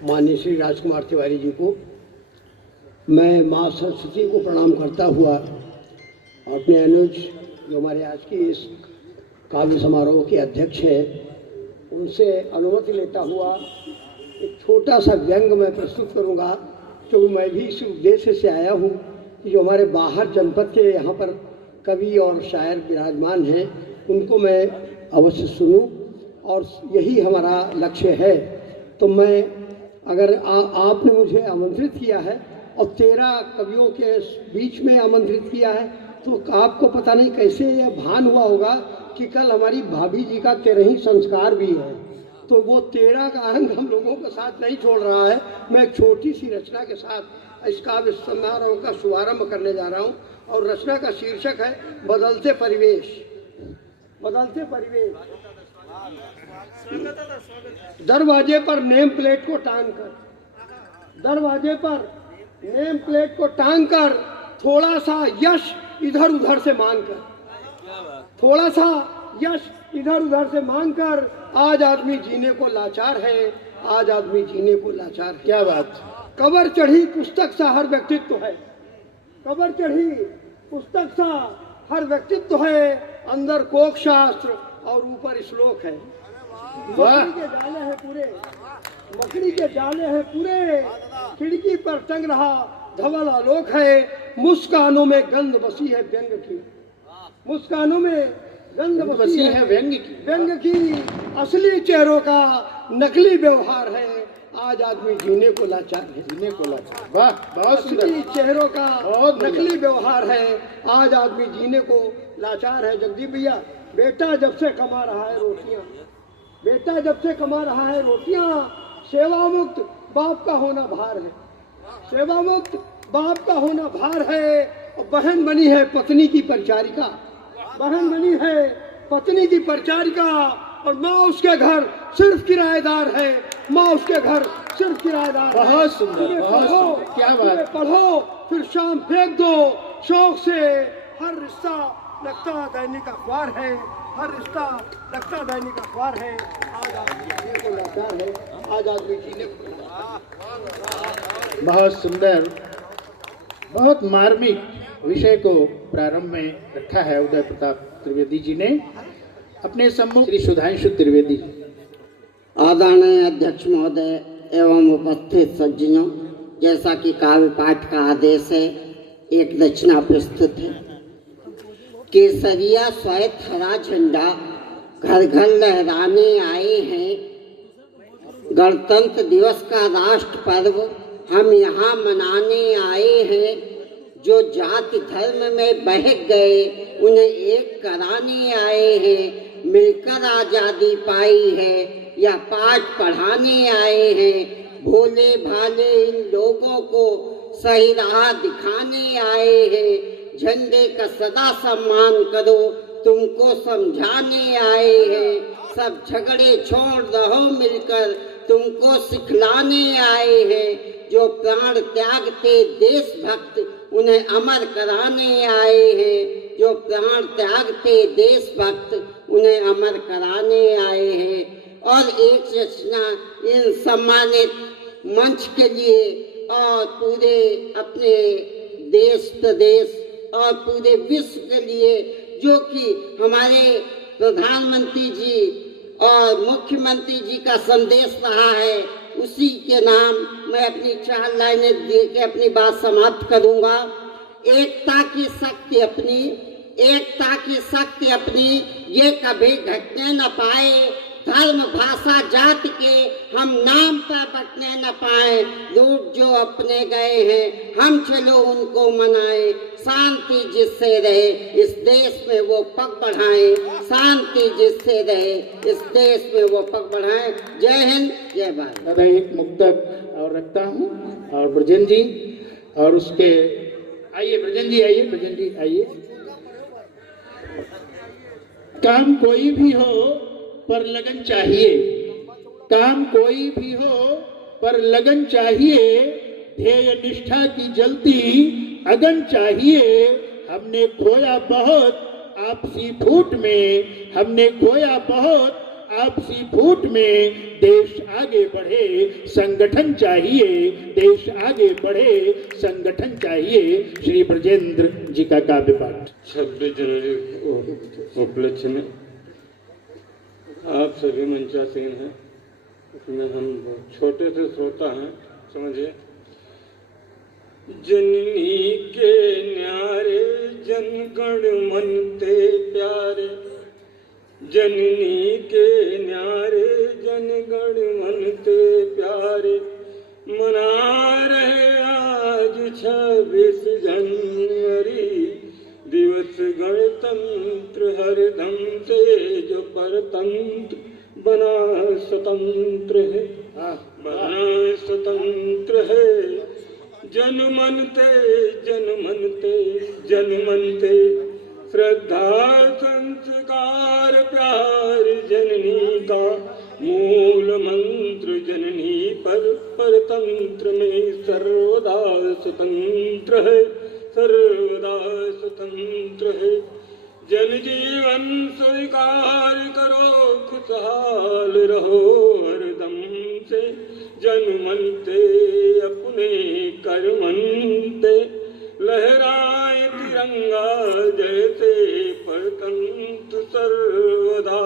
माननीय श्री राजकुमार तिवारी जी को मैं माँ सरस्वती को प्रणाम करता हुआ और अपने अनुज जो हमारे आज की इस काव्य समारोह के अध्यक्ष हैं उनसे अनुमति लेता हुआ एक छोटा सा व्यंग मैं प्रस्तुत करूंगा, क्योंकि मैं भी इस उद्देश्य से आया हूं कि जो हमारे बाहर जनपद के यहाँ पर कवि और शायर विराजमान हैं उनको मैं अवश्य सुनूं और यही हमारा लक्ष्य है। तो मैं अगर आपने मुझे आमंत्रित किया है और 13 कवियों के बीच में आमंत्रित किया है तो आपको पता नहीं कैसे यह भान हुआ होगा कि कल हमारी भाभी जी का 13 संस्कार भी है, तो वो 13 का अंग हम लोगों के साथ नहीं छोड़ रहा है। मैं एक छोटी सी रचना के साथ इस काव्य समारोह का शुभारंभ करने जा रहा हूँ और रचना का शीर्षक है बदलते परिवेश। बदलते परिवेश। दरवाजे पर नेम प्लेट को टांग कर, दरवाजे पर नेम प्लेट को टांग कर थोड़ा सा यश इधर उधर से मांग कर, थोड़ा सा यश इधर उधर से मांग कर आज आदमी जीने को लाचार है, आज आदमी जीने को लाचार है। क्या बात। कबर चढ़ी पुस्तक सा हर व्यक्तित्व है, कबर चढ़ी पुस्तक सा हर व्यक्तित्व है, अंदर कोक शास्त्र और ऊपर श्लोक है। मकड़ी के जाले हैं पूरे, मकड़ी के जाले हैं पूरे, खिड़की पर टंग रहा धवल आलोक है, मुस्कानों में गंध बसी है व्यंग की, मुस्कानों में गंध बसी है व्यंग की, व्यंग की असली चेहरों का नकली व्यवहार है, आज आदमी जीने को लाचार है, जीने को लाचार। वाह, बहुत सुंदर। चेहरों का नकली व्यवहार है, आज आदमी जीने को लाचार है। जगदीप भैया, बेटा जब से कमा रहा है रोटियां, बेटा जब से कमा रहा है रोटियां, सेवा मुक्त बाप का होना भार है, सेवा मुक्त बाप का होना भार है। और बहन बनी है पत्नी की परिचारिका, बहन बनी है पत्नी की परिचारिका, और माँ उसके घर सिर्फ किराएदार है, माँ उसके घर सिर्फ किराएदार। बहुत सुंदर, बहुत क्या बात। पढ़ो फिर शाम फेंक दो, शौक से हर रिश्ता लगता दैनिक अखबार है, हर रिश्ता लगता दैनिक अखबार है, आज आदमी जीने को लाचार है, आज आदमी जीने को। बहुत सुंदर, बहुत मार्मिक विषय को प्रारंभ में रखा है उदय प्रताप त्रिवेदी जी ने। अपने सम्मुख श्री सुधांशु त्रिवेदी। आदरणीय अध्यक्ष महोदय एवं उपस्थित सज्जनों, जैसा कि काव्य पाठ का आदेश है, एक रचना प्रस्तुत है। केसरिया श्वेत हरा झंडा घर घर लहराने आए हैं, गणतंत्र दिवस का राष्ट्र पर्व हम यहाँ मनाने आए हैं, जो जाति धर्म में बहक गए उन्हें एक कराने आए हैं, मिलकर आजादी पाई है या पाठ पढ़ाने आए हैं, भोले भाले इन लोगों को सही राह दिखाने आए हैं, झंडे का सदा सम्मान करो तुमको समझाने आए हैं, सब झगड़े छोड़ रहो मिलकर तुमको सिखलाने आए हैं, जो प्राण त्यागते देशभक्त उन्हें अमर कराने आए हैं, जो प्राण त्यागते देशभक्त उन्हें अमर कराने आए हैं। और एक रचना इन सम्मानित मंच के लिए और पूरे अपने देश प्रदेश और पूरे विश्व के लिए, जो कि हमारे प्रधानमंत्री जी और मुख्यमंत्री जी का संदेश रहा है, उसी के नाम मैं अपनी 4 लाइनें दे के अपनी बात समाप्त करूंगा। एकता की शक्ति अपनी, एकता की शक्ति अपनी, ये कभी घटने न पाए, धर्म भाषा जाति के हम नाम पर बटने न पाए, रूट जो अपने गए हैं हम चलो उनको मनाएं, शांति जिससे रहे इस देश में वो पग बढ़ाएं, शांति जिससे रहे इस देश में वो पग बढ़ाएं। जय हिंद, जय भारत। दादा एक मुक्तक और रखता हूँ, और ब्रजन जी, और उसके आइए ब्रजन जी, आइए ब्रजन जी आइए। काम कोई भी हो पर लगन चाहिए, काम कोई भी हो पर लगन चाहिए, ध्येय निष्ठा की जलती अगन चाहिए, हमने खोया बहुत आपसी फूट में, हमने खोया बहुत आपसी फूट में देश आगे बढ़े, संगठन चाहिए, देश आगे बढ़े, संगठन चाहिए। श्री ब्रजेंद्र जी का काव्य पाठ। 26 जनवरी उपलक्ष्य में आप सभी मंचासीन हैं, उसमें हम छोटे से श्रोता हैं, समझिए। जननी के न्यारे जनगण मन ते प्यारे, जननी के न्यारे जनगण मन ते प्यारे, मना रहे आज 26 जनवरी, दिवस गणतंत्र हरदम से जो परतंत्र बना स्वतंत्र है, बना स्वतंत्र है। जनमनते जनमनते जनमनते, श्रद्धा संस्कार प्यार जननी का मूल मंत्र, जननी पर परतंत्र में सर्वदा स्वतंत्र है, सर्वदा स्वतंत्र है। जनजीवन स्वीकार करो, खुशहाल रहो हरदम से, जनमनते अपने करमनते, लहराए तिरंगा जैसे परतंत्र सर्वदा,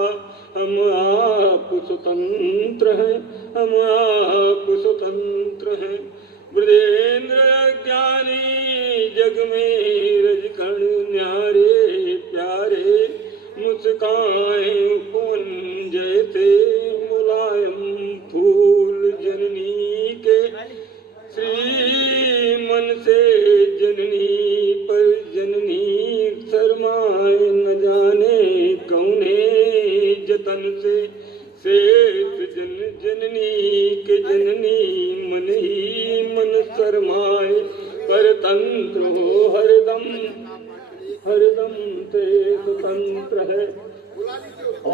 हम आप स्वतंत्र हैं, हम आप स्वतंत्र हैं। ब्रजेंद्र ज्ञानी जग में रजकण न्यारे प्यारे, मुस्काएं उपवन जैसे मुलायम फूल, जननी के श्री मन से जननी पर जननी शर्माए न जाने कौने जतन से, शेष जन जननी के जननी मन ही मन शर्माए, परतंत्र हो हरदम, हरदम ते स्वतंत्र है।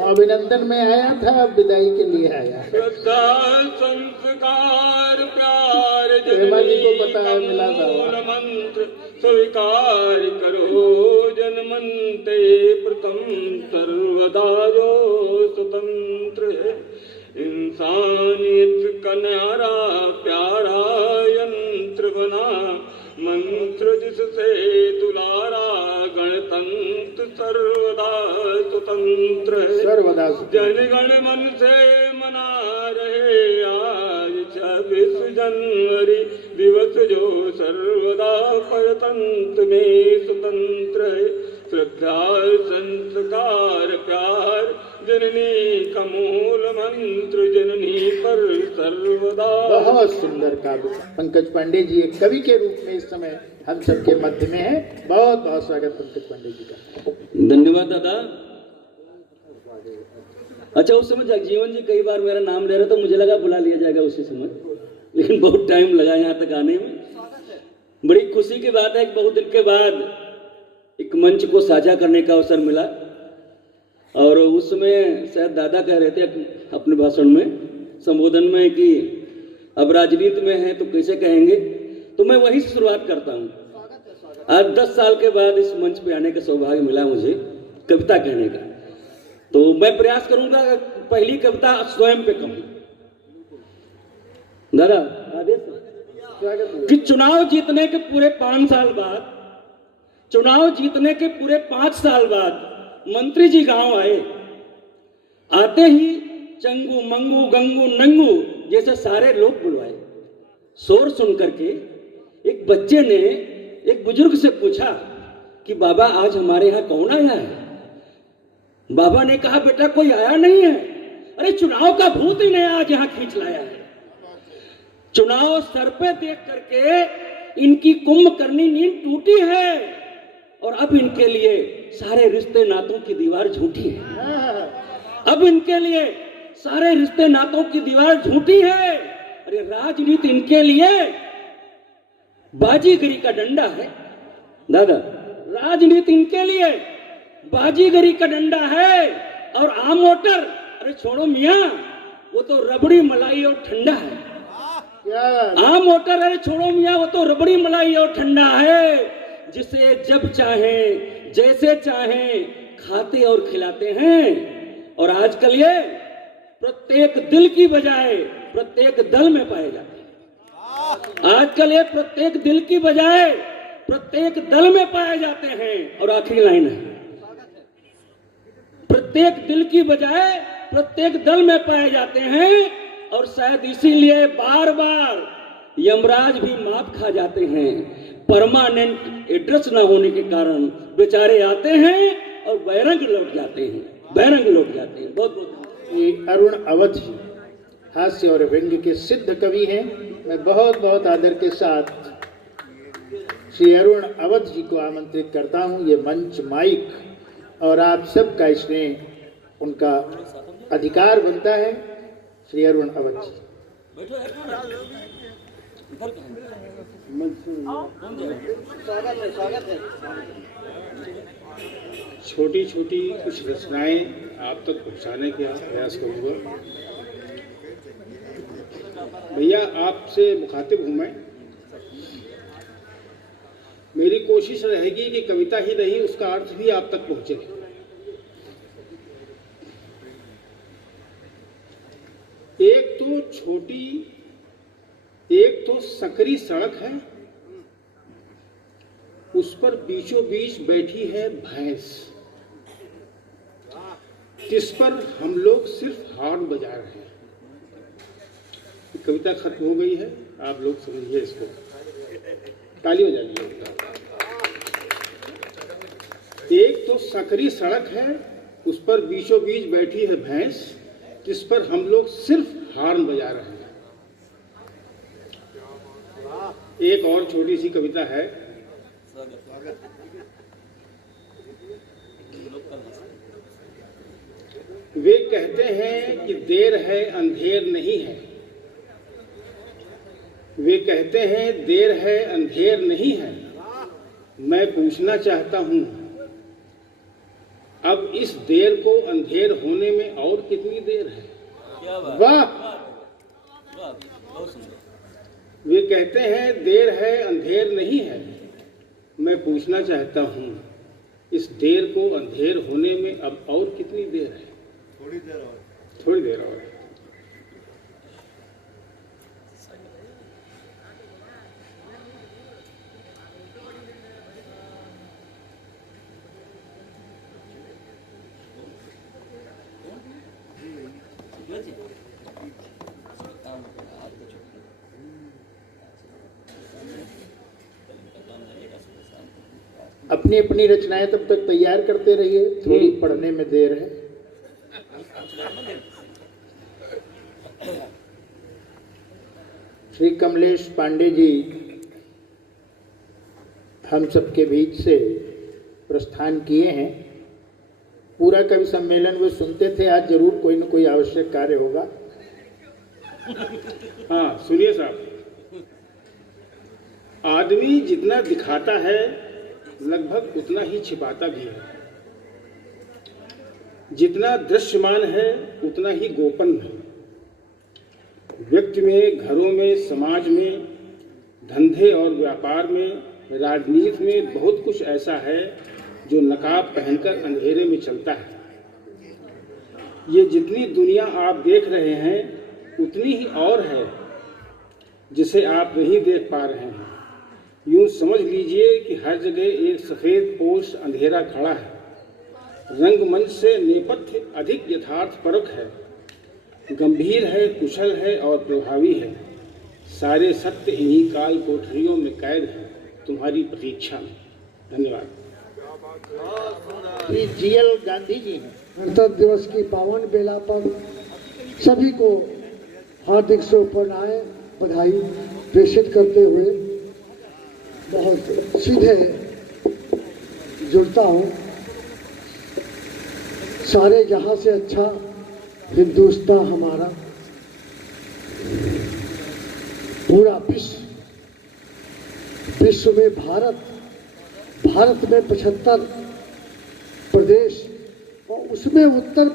अभिनंदन में आया था, विदाई के लिए आया। श्रद्धा संस्कार प्यार हेमा जी को पता है, जननी मिला का था। मूल मंत्र स्वीकार करो, जनमनते प्रथम सर्वदा जो स्वतंत्र है। इंसानियत का न्यारा प्यारा यंत्र बना, मंत्र जिससे दुलारा, गणतंत्र सर्वदा स्वतंत्र है, सर्वदा जनगण मन से मना रहे आज 26 जनवरी, दिवस जो सर्वदा परतंत्र में स्वतंत्र है। श्रद्धा संस्कार प्यार जननी का मूल मंत्र, जननी पर सर्वदा। बहुत सुंदर काव्य। पंकज पांडे जी एक कवि के रूप में इस समय हम सबके मध्य में है। बहुत बहुत स्वागत पंकज पांडे जी का। धन्यवाद दादा। अच्छा, उस समय जगजीवन जी कई बार मेरा नाम ले रहे तो मुझे लगा बुला लिया जाएगा उसी समय, लेकिन बहुत टाइम लगा यहाँ तक आने में। बड़ी खुशी की बात है कि बहुत दिन के बाद एक मंच को साझा करने का अवसर मिला। और उस समय शायद दादा कह रहे थे अपने भाषण में, संबोधन में, कि अब राजनीति में है तो कैसे कहेंगे, तो मैं वहीं से शुरुआत करता हूँ। आज 10 साल के बाद इस मंच पे आने का सौभाग्य मिला मुझे कविता कहने का, तो मैं प्रयास करूंगा पहली कविता स्वयं पे कहूं। दादा आदेश कि चुनाव जीतने के पूरे 5 साल बाद, चुनाव जीतने के पूरे 5 साल बाद मंत्री जी गांव आए। आते ही चंगू मंगू गंगू नंगू जैसे सारे लोग बुलवाए। शोर सुन करके एक बच्चे ने एक बुजुर्ग से पूछा कि बाबा आज हमारे यहाँ कौन आया है? बाबा ने कहा बेटा कोई आया नहीं है, अरे चुनाव का भूत ही ने आज यहाँ खींच लाया है। चुनाव सर पे देख करके इनकी कुंभकर्णी नींद टूटी है और अब इनके लिए सारे रिश्ते नातों की दीवार झूठी है। अब इनके लिए सारे रिश्ते नातों की दीवार झूठी है। अरे राजनीति इनके लिए बाजीगरी का डंडा है दादा, राजनीति इनके लिए बाजीगरी का डंडा है। और आम वोटर, अरे छोड़ो मियाँ, वो तो रबड़ी मलाई और ठंडा है। आम वोटर, अरे छोड़ो मियाँ, वो तो रबड़ी मलाई और ठंडा है, जिसे जब चाहे जैसे चाहे खाते और खिलाते हैं। और आजकल ये प्रत्येक दिल की बजाय प्रत्येक दल में पाए जाते हैं। आजकल ये प्रत्येक दिल की बजाय प्रत्येक दल में पाए जाते हैं। और आखिरी लाइन है, प्रत्येक दिल की बजाय प्रत्येक दल में पाए जाते हैं। और शायद इसीलिए बार बार यमराज भी मात खा जाते हैं। परमानेंट एड्रेस ना होने के कारण बेचारे आते हैं और बैरंग लौट जाते हैं, बैरंग लौट जाते हैं। बहुत बहुत ये अरुण अवध जी हास्य और व्यंग्य के सिद्ध कवि हैं। मैं बहुत बहुत आदर के साथ श्री अरुण अवध जी को आमंत्रित करता हूं। ये मंच माइक और आप सबका स्नेह उनका अधिकार बनता है। श्री अरुण अवध जी। छोटी छोटी कुछ रचनाएं आप तक पहुंचाने का प्रयास करूंगा। भैया आपसे मुखातिब हूं मैं। मेरी कोशिश रहेगी कि कविता ही नहीं उसका अर्थ भी आप तक पहुंचे। एक तो सकरी सड़क है, उस पर बीचों बीच बैठी है भैंस, जिस पर हम लोग सिर्फ हॉर्न बजा रहे हैं। कविता खत्म हो गई है, आप लोग समझिए इसको। ताली बजा लीजिए। एक तो सकरी सड़क है, उस पर बीचों बीच बैठी है भैंस, जिस पर हम लोग सिर्फ हॉर्न बजा रहे हैं। एक और छोटी सी कविता है। वे कहते हैं कि देर है अंधेर नहीं है, वे कहते हैं देर है अंधेर नहीं है। मैं पूछना चाहता हूं अब इस देर को अंधेर होने में और कितनी देर है। वाह, वे कहते हैं देर है अंधेर नहीं है। मैं पूछना चाहता हूं इस देर को अंधेर होने में अब और कितनी देर है। थोड़ी देर और। अपनी अपनी रचनाएं तब तक तैयार करते रहिए, थोड़ी पढ़ने में देर है। श्री कमलेश पांडे जी हम सबके बीच से प्रस्थान किए हैं। पूरा कवि सम्मेलन वे सुनते थे, आज जरूर कोई न कोई आवश्यक कार्य होगा। हाँ सुनिए साहब, आदमी जितना दिखाता है लगभग उतना ही छिपाता भी है। जितना दृश्यमान है उतना ही गोपन है। व्यक्ति में, घरों में, समाज में, धंधे और व्यापार में, राजनीति में बहुत कुछ ऐसा है जो नकाब पहनकर अंधेरे में चलता है। ये जितनी दुनिया आप देख रहे हैं उतनी ही और है जिसे आप नहीं देख पा रहे हैं। यूं समझ लीजिए कि हर जगह एक सफेद पोश अंधेरा खड़ा है। रंगमंच से नेपथ्य अधिक यथार्थपरक है, गंभीर है, कुशल है और प्रभावी है। सारे सत्य इन्हीं काल कोठरियों में कैद है, तुम्हारी प्रतीक्षा में। धन्यवाद। श्री जीएल गांधी जी हैं। गणतंत्र दिवस की पावन बेला पर सभी को हार्दिक शुभकामनाएं, बधाई प्रेषित करते हुए बहुत सीधे जुड़ता हूँ। सारे जहां से अच्छा हिंदुस्तान हमारा, पूरा विश्व में भारत में 75 प्रदेश और उसमें उत्तर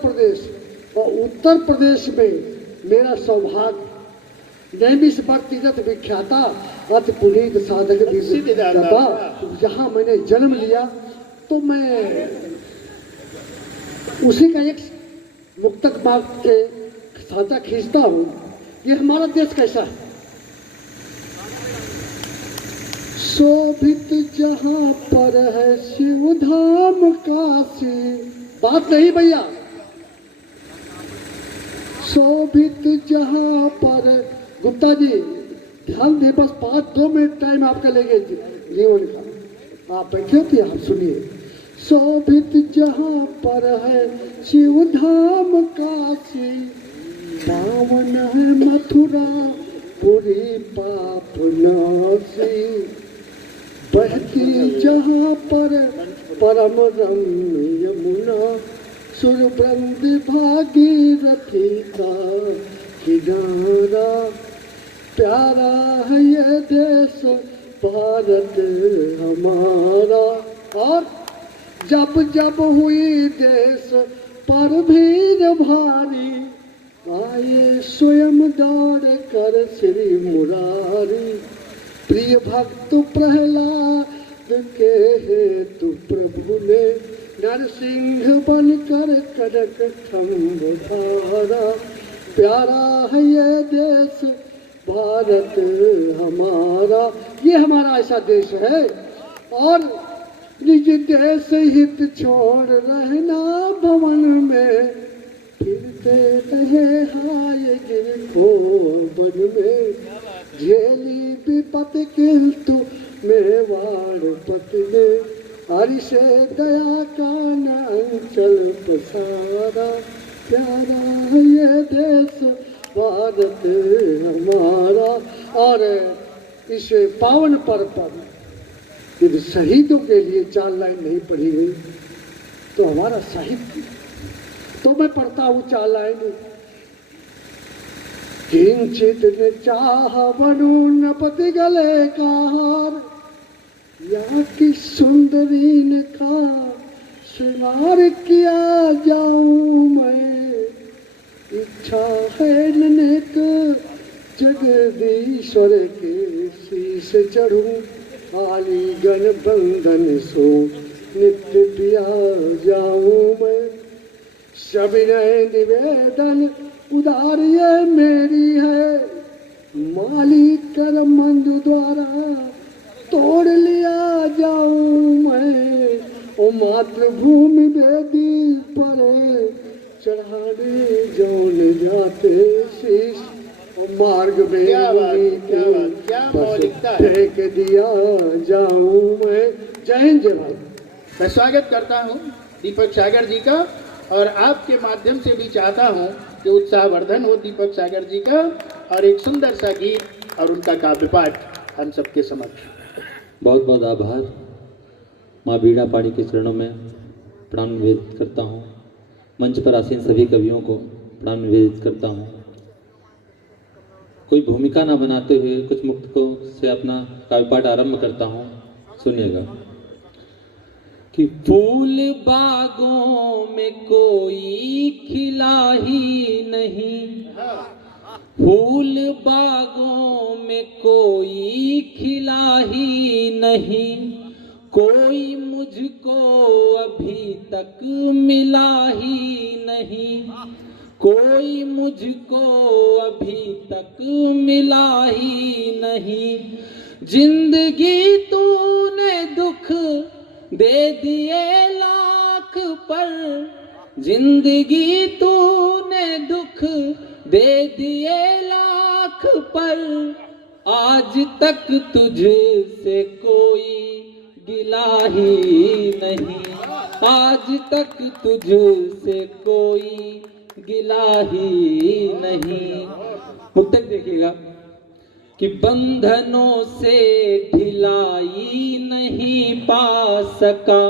प्रदेश में मेरा सौभाग्य नैमिष भक्तिरथ विख्याता अति पुनीत साधक जहाँ मैंने जन्म लिया, तो मैं उसी का एक मुक्तक मार्ग के साचा खींचता हूँ, ये हमारा देश कैसा है। शोभित जहाँ पर है शिव धाम काशी, बात नहीं भैया, शोभित जहाँ पर, गुप्ता जी ध्यान दे, बस 5-2 मिनट टाइम आपका लेंगे जीवन का, आप बैठे थे, आप सुनिए। शोभित जहाँ पर है शिव धाम काशी, पावन है मथुरा पुरी पाप नासी, बहती जहाँ पर परम रम्य यमुना, सुरवृंद भागीरथी का किनारा, प्यारा है ये देश भारत हमारा। और जब जब हुई देश पर भीड़ भारी, आए स्वयं दौड़ कर श्री मुरारी, प्रिय भक्त प्रहलाद के हेतु प्रभु ने नरसिंह बनकर कड़क खंभ धारा, प्यारा है ये देश भारत हमारा। ये हमारा ऐसा देश है। और निज देश हित छोड़ रहना भवन में, फिरते रहे हाय गिर को वन में, झेली विपत किंतु मेवाड़ पति ने, हरि से दया का न अंचल पसारा, प्यारा है ये देश भारत हमारा। और इस पावन पर्व पर यदि शहीदों के लिए 4 लाइन नहीं पढ़ी गई तो हमारा साहित्य, तो मैं पढ़ता हूँ 4 लाइन। किंचित ने चाह बनू नपति गले का हार, यहाँ की सुंदरी ने का श्रृंगार किया जाऊं मैं, इच्छा है ननेक जगदीश्वर के शीश चढ़ूं, आलिंगन बंधन सो नित्य पिया जाऊं मैं। सविनय निवेदन उदार ये मेरी है, मालिक कर मंद द्वारा तोड़ लिया जाऊं मैं। ओ मातृभूमि वेदी पर चढ़ाने जौन जाते शीश, और मार्ग में फेंक दिया जाऊं मैं। जय हिंद जय भारत। मैं स्वागत करता हूं दीपक सागर जी का, और आपके माध्यम से भी चाहता हूं कि उत्साहवर्धन हो दीपक सागर जी का, और एक सुंदर सा गीत और उनका काव्य पाठ हम सबके समक्ष। बहुत बहुत आभार। माँ बीणा पाणी के चरणों में प्रणाम निवेदित करता हूँ। मंच पर आसीन सभी कवियों को प्रणाम निवेदित करता हूँ। कोई भूमिका ना बनाते हुए कुछ मुक्तकों से अपना काव्य पाठ आरंभ करता हूँ, सुनिएगा। कि फूल बागों में कोई खिला ही नहीं, फूल बागों में कोई खिला ही नहीं, कोई मुझको अभी तक मिला ही नहीं, कोई मुझको अभी तक मिला ही नहीं। जिंदगी तूने दुख दे दिए लाख पर, जिंदगी तूने दुख दे दिए लाख पर, आज तक तुझसे कोई गिला ही नहीं, आज तक तुझसे कोई गिला ही नहीं। मुक्तक देखिएगा कि बंधनों से ढिलाई नहीं पा सका,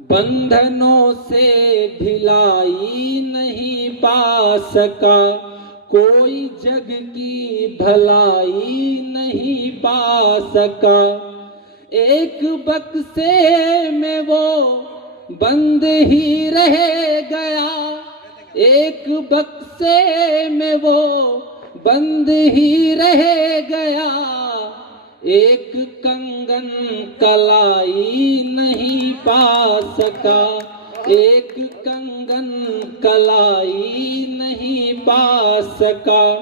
बंधनों से ढिलाई नहीं पा सका, कोई जग की भलाई नहीं पा सका। एक बक्से में वो बंद ही रह गया, एक बक्से में वो बंद ही रह गया, एक कंगन कलाई नहीं पा सका, एक कंगन कलाई नहीं पा सका।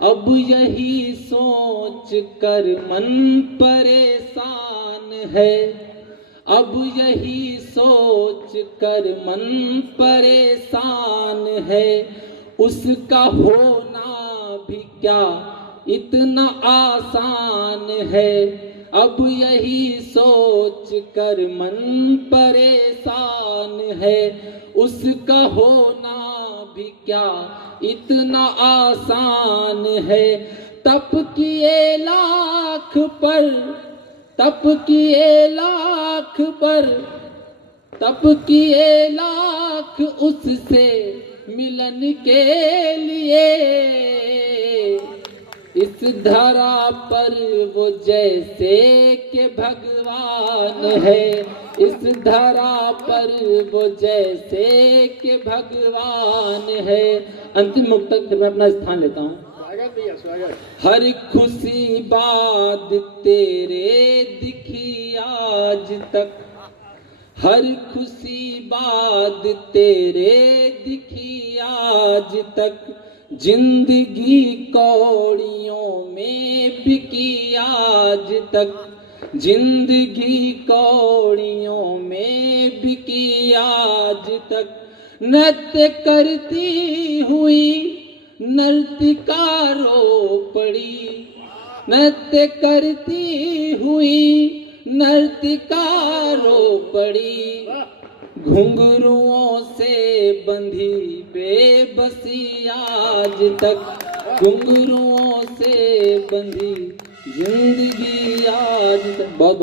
अब यही सोच कर मन परेशान है। अब यही सोच कर मन परेशान है। उसका होना भी क्या इतना आसान है। अब यही सोच कर मन परेशान है। उसका होना भी क्या इतना आसान है। तप किए लाख पर, तप किए लाख पर, तप किए लाख उससे मिलन के लिए। इस धरा पर वो जैसे के भगवान है। इस धरा पर वो जैसे के भगवान है। अंतिम मुक्तक मैं अपना स्थान लेता हूँ। हर खुशी बाद तेरे दिखी आज तक। हर खुशी बाद तेरे दिखी आज तक। जिंदगी कौड़ियों में बिकी आज तक। जिंदगी कौड़ियों में बिकी आज तक। नृत्य करती हुई नर्तिका रो पड़ी। नृत्य करती हुई नर्तिका रो पड़ी। घुंघरुओं से बंधी बेबसी आज तक। घुंघरुओं से बंधी जिंदगी आज तक। बहुत